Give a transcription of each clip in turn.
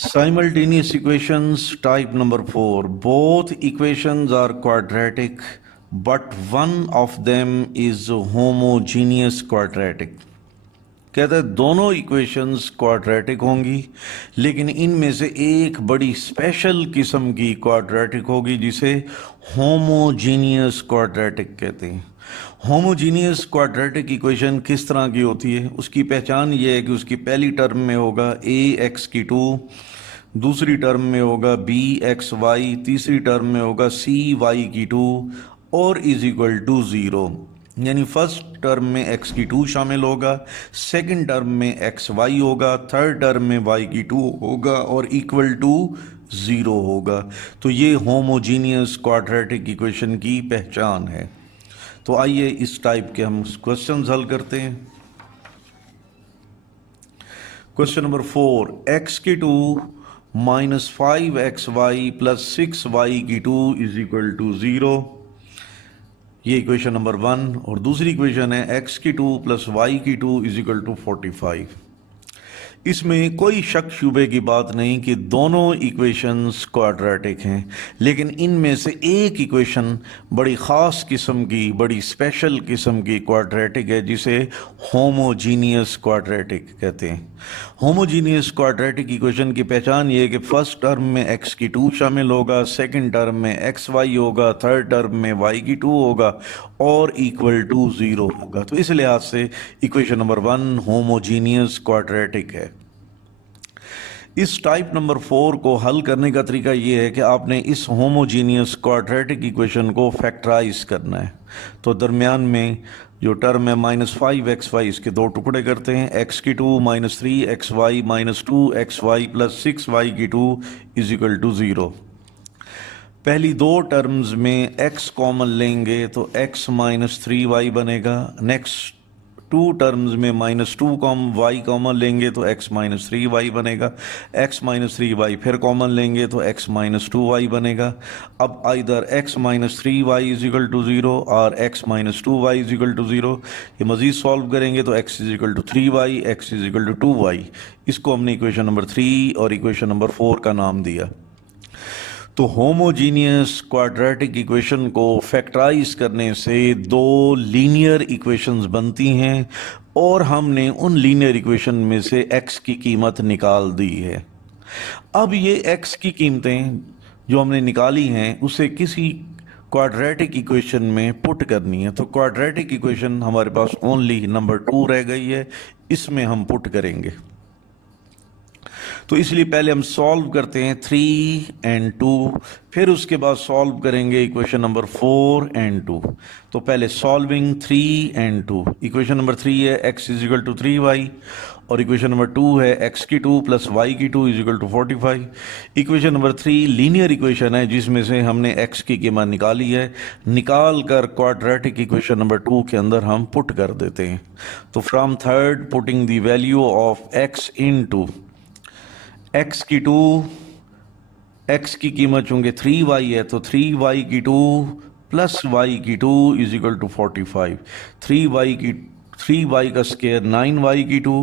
Simultaneous equations type number 4. Both equations are quadratic, but one of them is homogeneous quadratic. कहता है दोनों equations quadratic होंगी, लेकिन इनमें से एक बड़ी स्पेशल किस्म की क्वाड्रेटिक होगी जिसे होमोजीनियस क्वाड्रेटिक कहते हैं। होमोजीनियस क्वाड्रेटिक इक्वेशन किस तरह की होती है? उसकी पहचान ये है कि उसकी पहली टर्म में होगा ax2, दूसरी टर्म में होगा bxy, तीसरी टर्म में होगा cy2 और इज इक्वल टू 0। यानी फर्स्ट टर्म में x2 शामिल होगा, सेकंड टर्म में xy होगा, थर्ड टर्म में y2 होगा और इक्वल टू 0 होगा। तो ये होमोजीनियस क्वाड्रेटिक इक्वेशन की पहचान है। तो आइए इस टाइप के हम क्वेश्चन हल करते हैं। Question number 4, x2 minus 5xy plus 6y2 is equal to 0। ये इक्वेशन नंबर 1। और दूसरी इक्वेशन है x2 plus y2 is equal to 45। इसमें कोई शक शुबे की बात नहीं कि दोनों इक्वेशंस क्वाड्रेटिक हैं, लेकिन इनमें से एक इक्वेशन बड़ी ख़ास किस्म की, बड़ी स्पेशल किस्म की क्वाड्रेटिक है जिसे होमोजीनियस क्वाड्रेटिक कहते हैं। होमोजीनियस क्वाड्रेटिक इक्वेशन की पहचान ये है कि फर्स्ट टर्म में x2 शामिल होगा, सेकंड टर्म में xy होगा, थर्ड टर्म में y2 होगा और इक्वल टू 0 होगा। तो इस लिहाज से इक्वेशन नंबर 1 होमोजीनियस क्वाड्रेटिक है। इस टाइप नंबर 4 को हल करने का तरीका यह है कि आपने इस होमोजीनियस क्वाड्रेटिक इक्वेशन को फैक्टराइज करना है। तो दरमियान में जो टर्म है -5xy, इसके दो टुकड़े करते हैं। x2 minus 3xy minus 2xy plus 6y2 is equal to 0। पहली दो टर्म्स में x कॉमन लेंगे तो x माइनस 3y बनेगा। नेक्स्ट टू टर्म्स में -2y कॉमन लेंगे तो x माइनस 3y बनेगा। x माइनस 3y फिर कॉमन लेंगे तो x माइनस 2y बनेगा। अब either x minus 3y is equal to 0 और x minus 2y is equal to 0। ये मज़ीद सॉल्व करेंगे तो x is equal to 3y, x is equal to 2y। इसको हमने इक्वेशन नंबर 3 और इक्वेशन नंबर 4 का नाम दिया। तो होमोजीनियस क्वाड्रेटिक इक्वेशन को फैक्टराइज करने से दो लीनियर इक्वेशंस बनती हैं और हमने उन लीनियर इक्वेशन में से x की कीमत निकाल दी है। अब ये x की कीमतें जो हमने निकाली हैं उसे किसी क्वाड्रेटिक इक्वेशन में पुट करनी है। तो क्वाड्रेटिक इक्वेशन हमारे पास ओनली नंबर 2 रह गई है, इसमें हम पुट करेंगे। तो इसलिए पहले हम सॉल्व करते हैं 3 और 2, फिर उसके बाद सॉल्व करेंगे इक्वेशन नंबर 4 और 2। तो पहले सॉल्विंग 3 और 2। इक्वेशन नंबर 3 है x is equal to 3y और इक्वेशन नंबर 2 है x2 plus y2 is equal to 45। Equation number 3 linear equation है जिसमें से हमने x की कीमत निकाली है। निकाल कर क्वाड्रेटिक इक्वेशन नंबर 2 के अंदर हम पुट कर देते हैं। तो from third putting the value of x into x2, x की कीमत चूंकि 3y है तो 3y2 plus y2 is equal to 45। 3y का square 9y2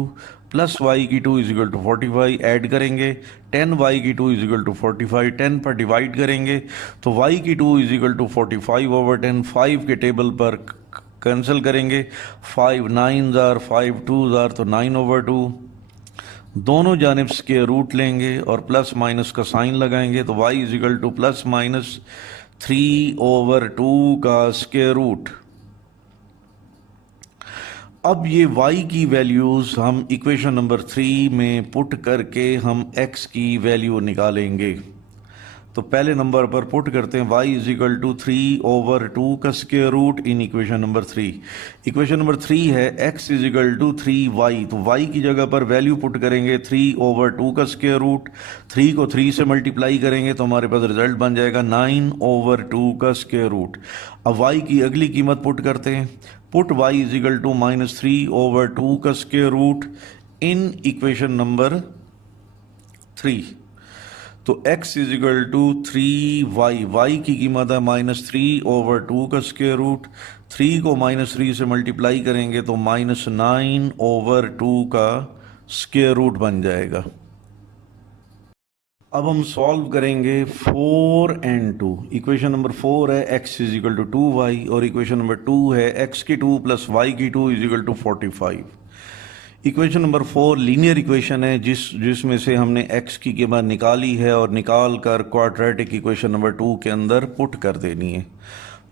plus y2 is equal to 45। Add करेंगे 10y2 इज इक्वल टू 45, 10 पर डिवाइड करेंगे तो y2 is equal to 45 over 10। 5 के टेबल पर कैंसिल करेंगे, 5 9 जार 5 2 जार तो 9 ओवर 2। दोनों जानिब स्क्वायर रूट लेंगे और प्लस माइनस का साइन लगाएंगे तो y is equal to plus minus 3 over 2 का स्क्वायर रूट। अब ये y की वैल्यूज हम इक्वेशन नंबर 3 में पुट करके हम x की वैल्यू निकालेंगे। तो पहले नंबर पर पुट करते हैं y is equal to 3 over 2 का square root in equation number 3। Equation number 3 है x is equal to 3y, तो y की जगह पर वैल्यू पुट करेंगे 3 ओवर 2 का स्क्वायर रूट। 3 को 3 से मल्टीप्लाई करेंगे तो हमारे पास रिजल्ट बन जाएगा 9 ओवर 2 का स्क्वायर रूट। अब y की अगली कीमत पुट करते हैं। Put y is equal to -3 over 2 का square root in equation number 3। तो x is equal to 3y, y की कीमत है -3 ओवर 2 का स्क्वायर रूट। 3 को -3 से मल्टीप्लाई करेंगे तो -9 ओवर 2 का स्क्वायर रूट बन जाएगा। अब हम सॉल्व करेंगे 4 and 2। इक्वेशन नंबर 4 है x is equal to 2y और इक्वेशन नंबर 2 है x की 2 प्लस y की 2 is equal to 45। Equation number 4 linear equation है जिसमें से हमने x की कीमत निकाली है और निकाल कर क्वाड्रेटिक इक्वेशन नंबर 2 के अंदर पुट कर देनी है।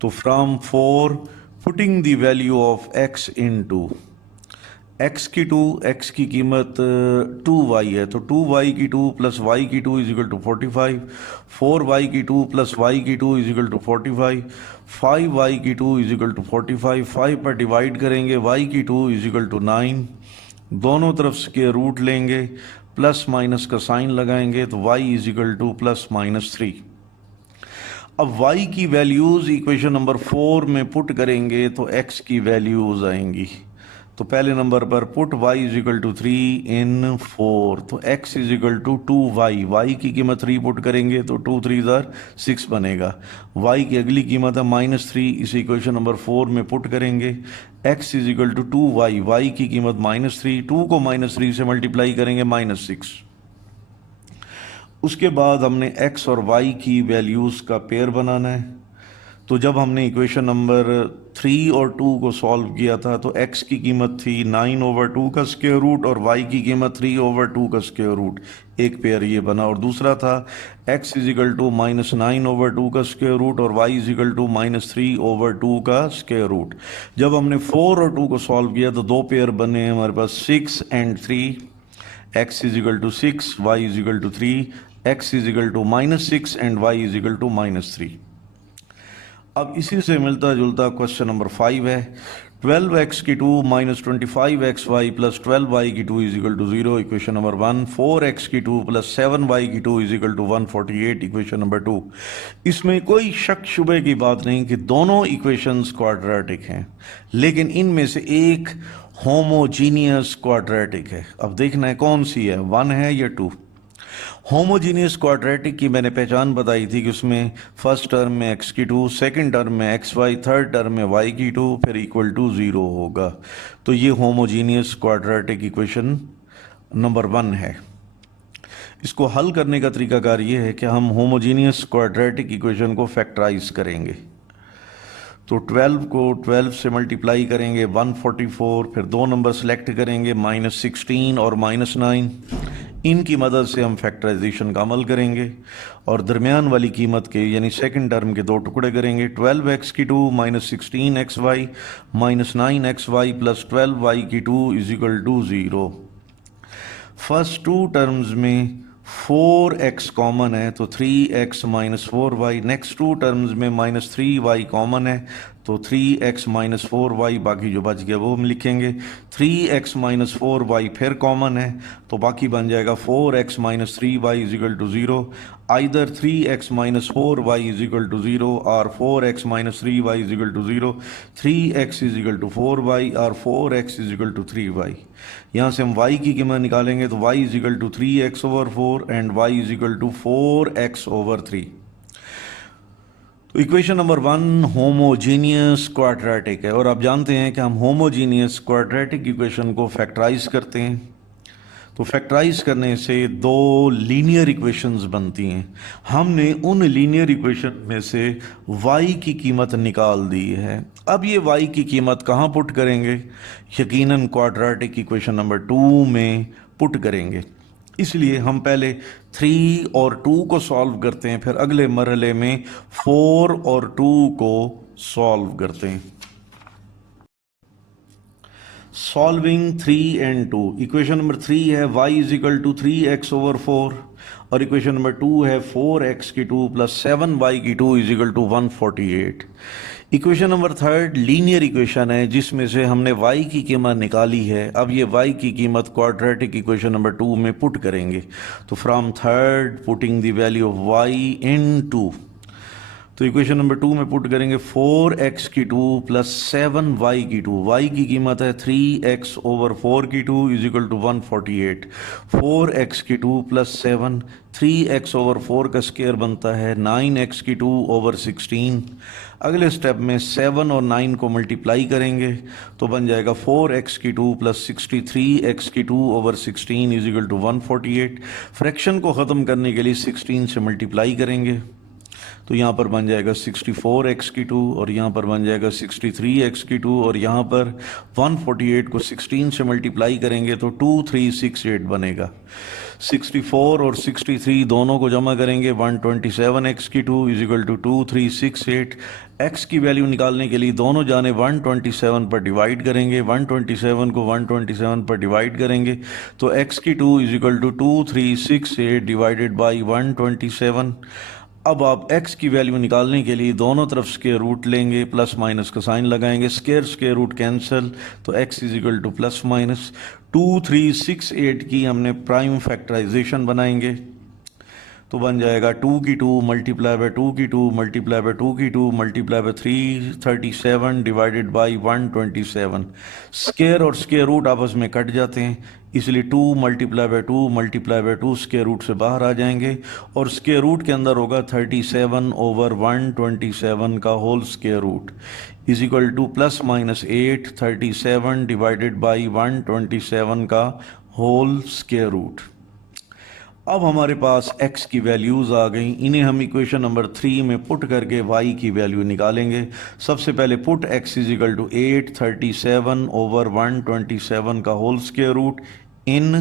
तो from 4 putting the value of x into x की 2, x की कीमत 2y है तो 2y की 2 प्लस y की 2 इज इक्वल टू 45, 4y की 2 प्लस y की 2 इज इक्वल टू 45, 5y की 2 इज इक्वल टू 45, 5 पर डिवाइड करेंगे y की 2 इज इक्वल टू 9, दोनों तरफ स्क्वायर रूट लेंगे, प्लस माइनस का साइन लगाएंगे तो y is equal to plus minus 3। अब y की वैल्यूज़ इक्वेशन नंबर 4 में पुट करेंगे तो x की वैल्यूज़ आएंगी। तो पहले नंबर पर put y is equal to 3 in 4 तो x is equal to 2y, y की कीमत 3 पुट करेंगे तो 2 3 6 बनेगा। y की अगली कीमत है -3, इस इक्वेशन नंबर 4 में पुट करेंगे, x is equal to 2y, y की कीमत -3, 2 को -3 से मल्टीप्लाई करेंगे -6। उसके बाद हमने x और y की वैल्यूज़ का पेयर बनाना है। तो जब हमने इक्वेशन नंबर 3 और 2 को सॉल्व किया था तो x की कीमत थी 9/2 का स्क्वायर रूट और y की कीमत 3/2 का स्क्वायर रूट, एक पेयर ये बना। और दूसरा था x इज इक्वल टू -9/2 का स्क्वायर रूट और y इज इक्वल टू -3/2 का स्क्वायर रूट। जब हमने 4 और 2 को सॉल्व किया तो दो पेयर बने हमारे पास 6 and 3, x is equal to 6, y is equal to 3, x is equal to -6 and y is equal to -3। अब इसी से मिलता जुलता क्वेश्चन नंबर 5 है, 12x की 2 माइनस 25xy प्लस 12y की 2 is equal to 0, equation number 1। 4x की 2 plus 7y की 2 is equal to 148, equation number 2। इसमें कोई शक शुबे की बात नहीं कि दोनों इक्वेशंस क्वाड्रेटिक हैं, लेकिन इनमें से एक होमोजीनियस क्वाड्रेटिक है। अब देखना है कौन सी है, 1 है या 2। होमोजीनियस क्वाड्रेटिक की मैंने पहचान बताई थी कि उसमें फर्स्ट टर्म में x की 2, सेकंड टर्म में xy, थर्ड टर्म में y की 2, फिर इक्वल टू 0 होगा। तो ये होमोजीनियस क्वाड्रेटिक इक्वेशन नंबर 1 है। इसको हल करने का तरीकाकार ये है कि हम होमोजीनियस क्वाड्रेटिक इक्वेशन को फैक्टराइज करेंगे। तो 12 को 12 से मल्टीप्लाई करेंगे 144, फिर दो नंबर सेलेक्ट करेंगे -16 और -9, इनकी मदद से हम फैक्टराइजेशन का अमल करेंगे और दरमियान वाली कीमत के यानी सेकंड टर्म के दो टुकड़े करेंगे। 12x की 2 -16xy -9xy प्लस 12y की 2 is equal to 0। First two terms में 4x कॉमन है तो 3x minus 4y, next to terms में -3y कॉमन है तो 3x माइनस 4y, बाकी जो बच गया वो हम लिखेंगे। 3x माइनस 4y फिर कॉमन है तो बाकी बन जाएगा 4x minus 3y is equal to 0। Either 3x minus 4y is equal to 0 और 4x minus 3y is equal to 0, 3x is equal to 4y और 4x is equal to 3y। यहाँ से हम y की कीमत निकालेंगे तो y is equal to 3x/4 and y is equal to 4x/3। तो इक्वेशन नंबर 1 होमोजीनियस क्वाड्रेटिक है और आप जानते हैं कि हम होमोजीनियस क्वाड्रेटिक इक्वेशन को फैक्टराइज करते हैं। तो फैक्टराइज करने से दो लीनियर इक्वेशंस बनती हैं। हमने उन लीनियर इक्वेशन में से y की कीमत निकाल दी है। अब ये y की कीमत कहाँ पुट करेंगे? यकीनन क्वाड्रेटिक इक्वेशन नंबर 2 में पुट करेंगे। इसलिए हम पहले 3 और 2 को सॉल्व करते हैं, फिर अगले मरहले में 4 और 2 को सॉल्व करते हैं। सॉल्विंग 3 and 2, इक्वेशन नंबर 3 है y is equal to 3x/4 और इक्वेशन नंबर 2 है 4x की 2 प्लस 7y की 2 is equal to 148। Equation number 3 linear equation है जिसमें से हमने y की कीमत निकाली है। अब ये y की कीमत क्वाड्रेटिक इक्वेशन नंबर 2 में पुट करेंगे। तो from third putting the value of y इन 2, तो इक्वेशन नंबर 2 में पुट करेंगे 4x की 2 प्लस 7y की 2, y की कीमत है 3x ओवर 4 की 2 इज इक्वल टू 148। 4x की 2 प्लस 7, 3x ओवर 4 का स्क्वायर बनता है 9x की 2 ओवर 16। अगले स्टेप में 7 और 9 को मल्टीप्लाई करेंगे तो बन जाएगा 4x की 2 प्लस 63x की 2 over 16 is equal to 148। Fraction को ख़त्म करने के लिए 16 से मल्टीप्लाई करेंगे तो यहाँ पर बन जाएगा 64x की 2 और यहाँ पर बन जाएगा 63x की 2 और यहाँ पर 148 को 16 से मल्टीप्लाई करेंगे तो 2368 बनेगा। 64 और 63 दोनों को जमा करेंगे 127x की 2 इज इक्वल टू 2368। x की वैल्यू निकालने के लिए दोनों जाने 127 पर डिवाइड करेंगे, 127 को 127 पर डिवाइड करेंगे तो x की 2 is equal to 2368 divided by 127। अब आप x की वैल्यू निकालने के लिए दोनों तरफ स्क्वायर रूट लेंगे, प्लस माइनस का साइन लगाएंगे, स्क्वायर रूट कैंसिल तो x is equal to plus minus 2368 की हमने प्राइम फैक्टराइजेशन बनाएंगे तो बन जाएगा 2 की 2 मल्टीप्लाई बाय 2 की 2 मल्टीप्लाई बाय 2 की 2 multiply by 337 divided by 127। Square और स्क्वायर रूट आपस में कट जाते हैं इसलिए 2 multiply by 2 multiply by 2 square root से बाहर आ जाएंगे और स्क्वायर रूट के अंदर होगा 37 ओवर 127 का whole square root is equal to plus minus 8 37 divided by 127 का होल स्क्वायर रूट। अब हमारे पास x की वैल्यूज़ आ गई, इन्हें हम इक्वेशन नंबर 3 में पुट करके y की वैल्यू निकालेंगे। सबसे पहले put x is equal to 837 over 127 का होल स्क्वायर रूट इन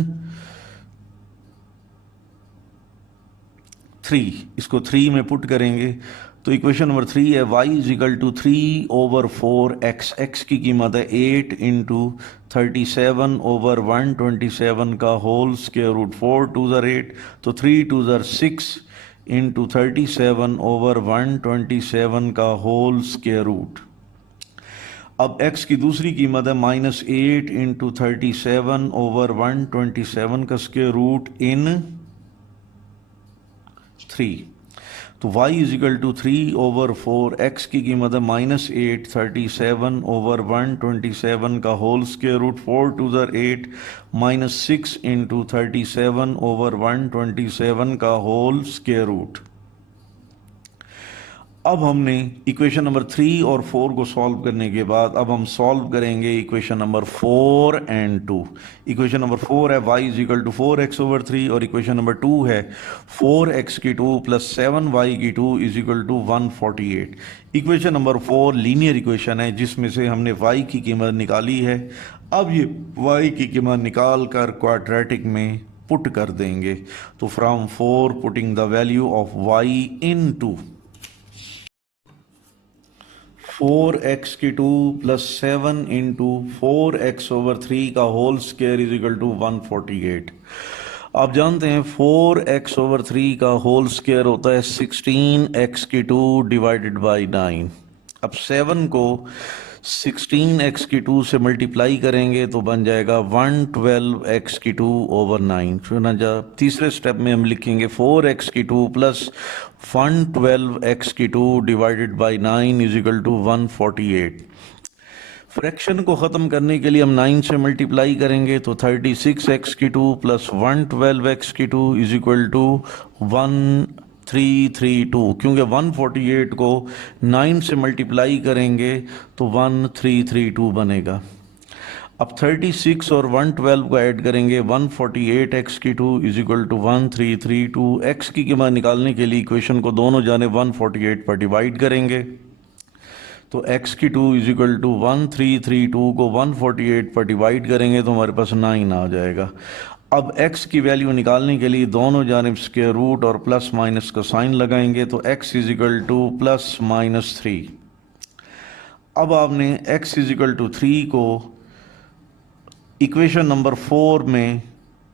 3, इसको 3 में पुट करेंगे तो इक्वेशन नंबर 3 है y is equal to 3 over 4x, x की कीमत है 8 इंटू 37 ओवर 127 का होल स्क्वायर रूट 4 टू ज़र 8 तो 3 टू ज़र 6 इंटू 37 ओवर 127 का होल स्क्वायर रूट। अब x की दूसरी कीमत है माइनस 8 इंटू 37 ओवर 127 का स्क्वायर रूट इन 3 तो y is equal to 3 over 4, x की कीमत है माइनस 8 37 ओवर 127 का होल स्क्वायर रूट 4 टू ज़र 8 माइनस 6 इंटू 37 ओवर 127 का होल स्क्वायर रूट। अब हमने इक्वेशन नंबर 3 और 4 को सॉल्व करने के बाद अब हम सॉल्व करेंगे equation number 4 and 2। Equation number 4 है y is equal to 4x over 3 और इक्वेशन नंबर 2 है 4x की 2 प्लस 7y की 2 is equal to 148। Equation number 4 linear equation है जिसमें से हमने y की कीमत निकाली है। अब ये y की कीमत निकाल कर क्वाड्रेटिक में पुट कर देंगे तो from 4 putting the value of y in 2 4x की 2 प्लस 7 इंटू 4x ओवर 3 का whole square is equal to 148। आप जानते हैं 4x ओवर 3 का होल स्क्वायर होता है 16x की 2 डिवाइडेड बाई 9। अब 7 को 16x की 2 से मल्टीप्लाई करेंगे तो बन जाएगा 112x की 2 ओवर 9। चुनाचा तीसरे स्टेप में हम लिखेंगे 4x की 2 प्लस 112x की 2 divided by 9 is equal to 148। Fraction को ख़त्म करने के लिए हम 9 से मल्टीप्लाई करेंगे तो 36x की 2 प्लस 112x की 2 इज इक्वल टू 1332। क्योंकि 148 को 9 से मल्टीप्लाई करेंगे तो 1332 बनेगा। अब 36 और 112 को ऐड करेंगे 148x की 2 इज इक्वल टू 1332। x की कीमत निकालने के लिए इक्वेशन को दोनों जाने 148 पर डिवाइड करेंगे तो x की 2 इज इक्वल टू 1332 को 148 पर डिवाइड करेंगे तो हमारे पास 9 आ जाएगा। अब x की वैल्यू निकालने के लिए दोनों जानिब स्क्वायर रूट और प्लस माइनस का साइन लगाएंगे तो x is equal to plus minus 3। अब आपने x इज इक्वल टू 3 को इक्वेशन नंबर 4 में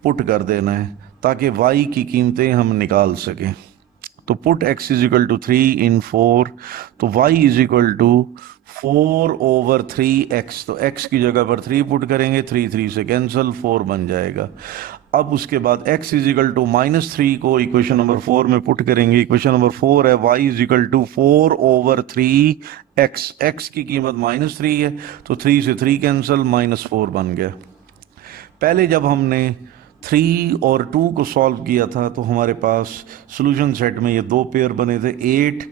पुट कर देना है ताकि y की कीमतें हम निकाल सकें। तो put x is equal to 3 in 4 तो y is equal to 4 over 3x तो x की जगह पर 3 पुट करेंगे, 3 3 से कैंसिल 4 बन जाएगा। अब उसके बाद x इज इक्वल टू -3 को इक्वेशन नंबर 4 में पुट करेंगे। इक्वेशन नंबर 4 है y is equal to 4/3x। x की कीमत -3 है तो 3 से 3 कैंसिल, -4 बन गया। पहले जब हमने 3 और 2 को सॉल्व किया था तो हमारे पास सॉल्यूशन सेट में ये दो पेयर बने थे, 8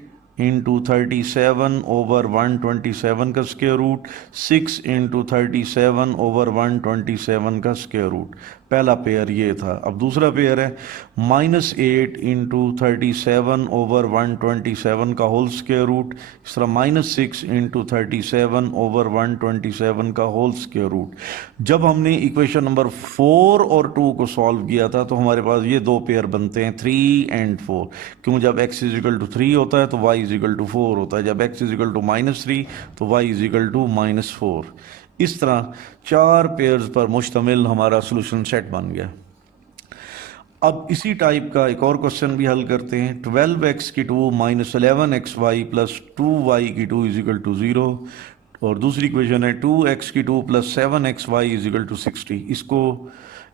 इंटू 37/127 का स्क्वायर रूट, 6 इंटू 37/127 का स्क्वायर रूट। पहला पेयर ये था। अब दूसरा पेयर है -8 इंटू 37/127 का होल स्क्वायर रूट, इस तरह -6 इंटू 37/127 का होल स्क्वायर रूट। जब हमने इक्वेशन नंबर 4 और 2 को सॉल्व किया था तो हमारे पास ये दो पेयर बनते हैं, 3 एंड 4। क्यों, जब x इज इक्वल टू 3 होता है तो y इज इक्वल टू 4 होता है, जब x इज इक्वल टू -3 तो y इज इक्वल टू -4। इस तरह 4 पेयर्स पर मुश्तमिल हमारा सॉल्यूशन सेट बन गया। अब इसी टाइप का एक और क्वेश्चन भी हल करते हैं। 12x की 2 -11xy प्लस 2y की 2 इज इक्वल टू 0, और दूसरी इक्वेशन है 2x की 2 plus 7xy is equal to 60। इसको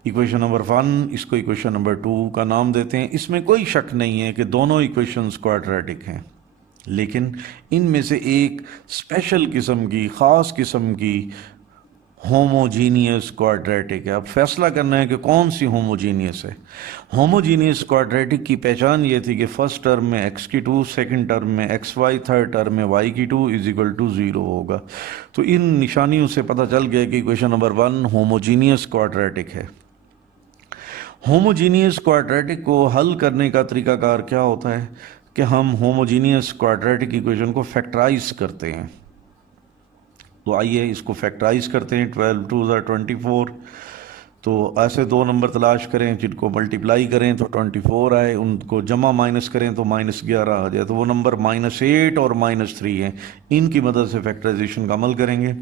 इक्वेशन नंबर 1, इसको इक्वेशन नंबर 2 का नाम देते हैं। इसमें कोई शक नहीं है कि दोनों इक्वेशंस क्वाड्रेटिक हैं, लेकिन इनमें से एक स्पेशल किस्म की, ख़ास किस्म की होमोजीनियस क्वाड्रेटिक है। अब फैसला करना है कि कौन सी होमोजीनियस है। होमोजीनियस क्वाड्रेटिक की पहचान ये थी कि फर्स्ट टर्म में x की 2, सेकंड टर्म में xy, थर्ड टर्म में y की 2 इज इक्वल टू 0 होगा। तो इन निशानियों से पता चल गया कि इक्वेशन नंबर 1 होमोजीनियस क्वाड्रेटिक है। होमोजीनियस क्वाड्रेटिक को हल करने का तरीकाकार क्या होता है कि हम होमोजीनियस क्वाड्रेटिक इक्वेशन को फैक्टराइज करते हैं। तो आइए इसको फैक्टराइज करते हैं। 12 2 24। तो ऐसे दो नंबर तलाश करें जिनको मल्टीप्लाई करें तो 24 आए, उनको जमा माइनस करें तो -11 आ जाए। तो वो नंबर -8 और -3 हैं। इनकी मदद से फैक्टराइजेशन का अमल करेंगे।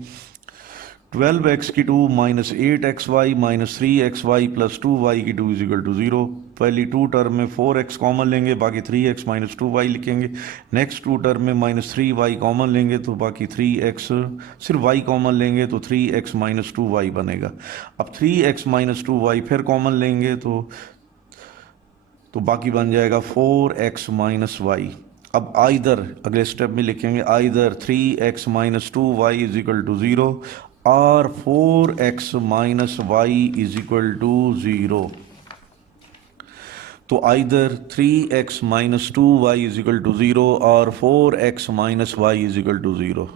12x की 2 -8xy -3xy प्लस 2y की 2 इज इक्वल टू 0। पहली 2 टर्म में 4x कॉमन लेंगे, बाकी 3x - 2y लिखेंगे। नेक्स्ट 2 टर्म में -3y कॉमन लेंगे तो बाकी 3x, सिर्फ y कॉमन लेंगे तो 3x - 2y बनेगा। अब 3x - 2y फिर कॉमन लेंगे तो बाकी बन जाएगा 4x - y। अब आइदर, अगले स्टेप में लिखेंगे either 3x - 2y is equal to 0 और 4x - y is equal to 0। तो either 3x - 2y is equal to 0 और 4x - y is equal to 0।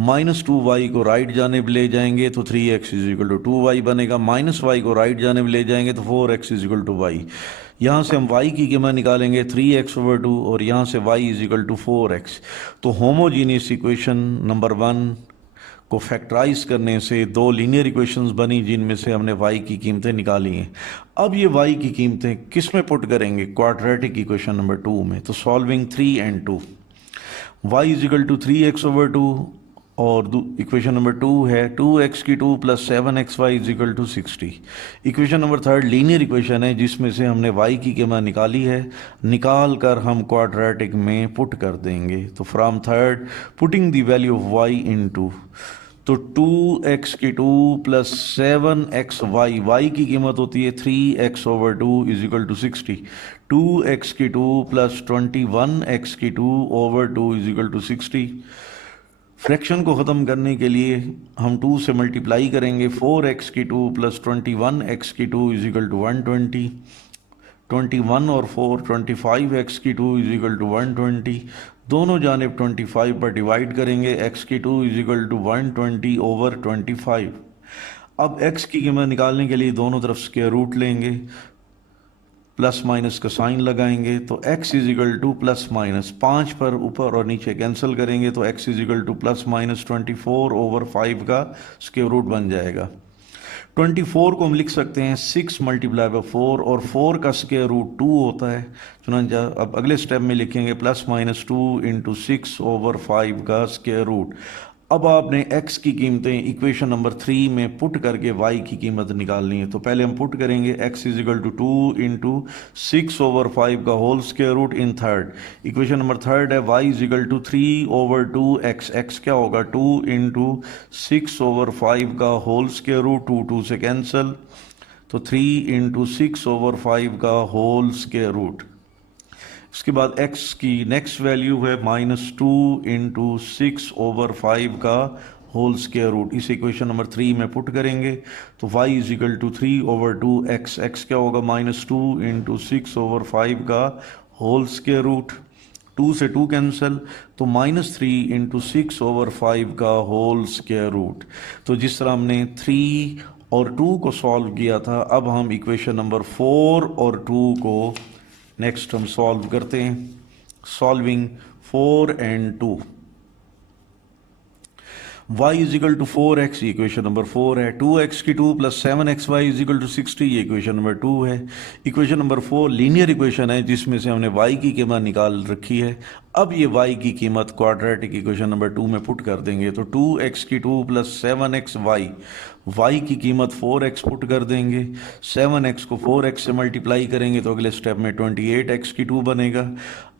-2y को राइट जानिब ले जाएंगे तो 3x is equal to 2y बनेगा। -y को राइट जानिब ले जाएंगे तो 4x is equal to y। यहाँ से हम y की कीमत निकालेंगे 3x/2 और यहाँ से y is equal to 4x। तो होमोजीनियस इक्वेशन नंबर 1 को फैक्टराइज करने से दो लीनियर इक्वेशंस बनी जिनमें से हमने y की कीमतें निकाली हैं। अब ये y की कीमतें किस में पुट करेंगे? क्वाड्रेटिक इक्वेशन नंबर 2 में। तो solving 3 and 2, y is equal to 3x/2 और इक्वेशन नंबर 2 है 2x की 2 plus 7xy is equal to 60। Equation number 3 linear equation है जिसमें से हमने y की कीमत निकाली है, निकाल कर हम क्वाड्रेटिक में पुट कर देंगे। तो from third putting the value of y into, तो 2x की 2 प्लस 7xy, y की कीमत होती है 3x/2 is equal to 60। 2x की 2 प्लस 21x की 2 over 2 is equal to 60। Fraction को ख़त्म करने के लिए हम 2 से मल्टीप्लाई करेंगे। 4x की 2 प्लस 21x की 2 इज इक्वल टू 120। 21 और 4 25x की 2 इज इक्वल टू 120। दोनों जानिब 25 पर डिवाइड करेंगे। x की 2 इज इक्वल टू 120 ओवर 25। अब x की कीमत निकालने के लिए दोनों तरफ स्क्वायर रूट लेंगे, प्लस माइनस का साइन लगाएंगे तो x is equal to plus minus 5 पर ऊपर और नीचे कैंसिल करेंगे तो x is equal to plus minus 24 over 5 का स्क्वायर रूट बन जाएगा। 24 को हम लिख सकते हैं 6 मल्टीप्लाई बाय 4 और 4 का स्क्वायर रूट 2 होता है। चुनांचे अब अगले स्टेप में लिखेंगे प्लस माइनस 2 इंटू 6 ओवर 5 का स्क्वायर रूट। अब आपने x की कीमतें इक्वेशन नंबर 3 में पुट करके y की कीमत निकालनी है। तो पहले हम पुट करेंगे x is equal to 2 into 6 over 5 का whole square root in third. Equation number 3 है y is equal to 3 over 2x। x क्या होगा 2 इंटू 6 ओवर 5 का होल स्क्वायर रूट, 2 2 से कैंसिल तो 3 × 6/5 का होल स्क्वायर रूट। इसके बाद x की नेक्स्ट वैल्यू है -2 × 6/5 का होल स्क्वायर रूट। इस इक्वेशन नंबर 3 में पुट करेंगे तो y = 3/2x। x क्या होगा? -2 × 6/5 का होल स्क्वायर रूट। 2 से 2 कैंसिल, तो -3 × 6/5 का होल स्क्वायर रूट। तो जिस तरह हमने 3 और 2 को सॉल्व किया था, अब हम इक्वेशन नंबर 4 और 2 को नेक्स्ट हम सॉल्व करते हैं। Solving 4 and 2। y = 4x, ये इक्वेशन नंबर 4 है। 2x की 2 + 7xy = 60, ये इक्वेशन नंबर 2 है। इक्वेशन नंबर 4 लीनियर इक्वेशन है जिसमें से हमने y की कीमत निकाल रखी है। अब ये y की कीमत क्वाड्रेटिक इक्वेशन नंबर 2 में पुट कर देंगे, तो 2x की 2 + 7xy, y की कीमत 4x पुट कर देंगे। 7x को 4x से मल्टीप्लाई करेंगे तो अगले स्टेप में 28x की 2 बनेगा।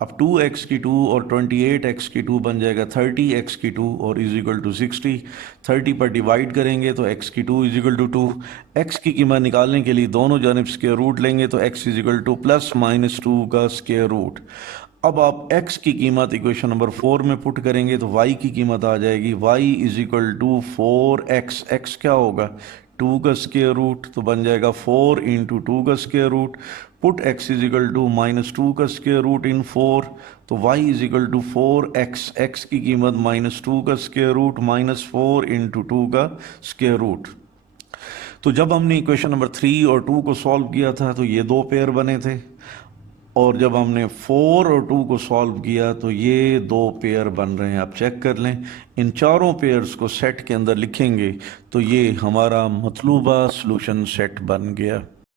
अब 2x की 2 और 28x की 2 बन जाएगा 30x की 2 और = 60। 30 पर डिवाइड करेंगे तो x की 2 = 2। x की कीमत निकालने के लिए दोनों जानिब स्क्वायर रूट लेंगे तो x = +-2 का स्क्वायर रूट। अब आप x की कीमत इक्वेशन नंबर 4 में पुट करेंगे तो y की कीमत आ जाएगी y = 4x। x क्या होगा? 2 का स्क्वायर रूट, तो बन जाएगा 4 × 2 का स्क्वायर रूट। पुट x = -2 का स्क्वायर रूट इन 4, तो y = 4x। x की कीमत -2 का स्क्वायर रूट -4 × 2 का स्क्वायर रूट। तो जब हमने इक्वेशन नंबर 3 और 2 को सॉल्व किया था तो ये दो पेयर बने थे, और जब हमने 4 और 2 को सॉल्व किया तो ये दो पेयर बन रहे हैं। आप चेक कर लें, इन चारों पेयर्स को सेट के अंदर लिखेंगे तो ये हमारा मतलूबा सॉल्यूशन सेट बन गया।